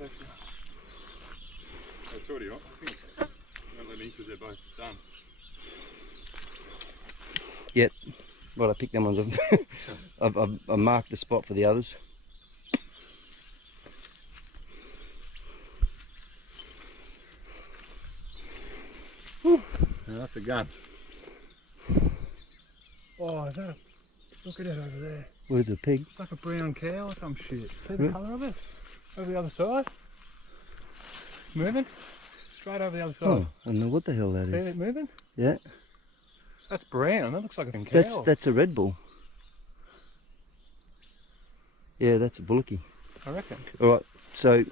section. It's already on. I think it's let in because they're both done. Yep. Well, I picked them ones up. I've marked the spot for the others. Whew. Now that's a gun. Oh, is that a... Look at it over there. Where's the pig? It's like a brown cow or some shit. See the colour of it? Over the other side. Moving. Straight over the other side. Oh, I don't know what the hell that See is. it moving? Yeah. That's brown. That looks like a cow. That's a Red Bull. Yeah, that's a bullocky. I reckon. Alright, so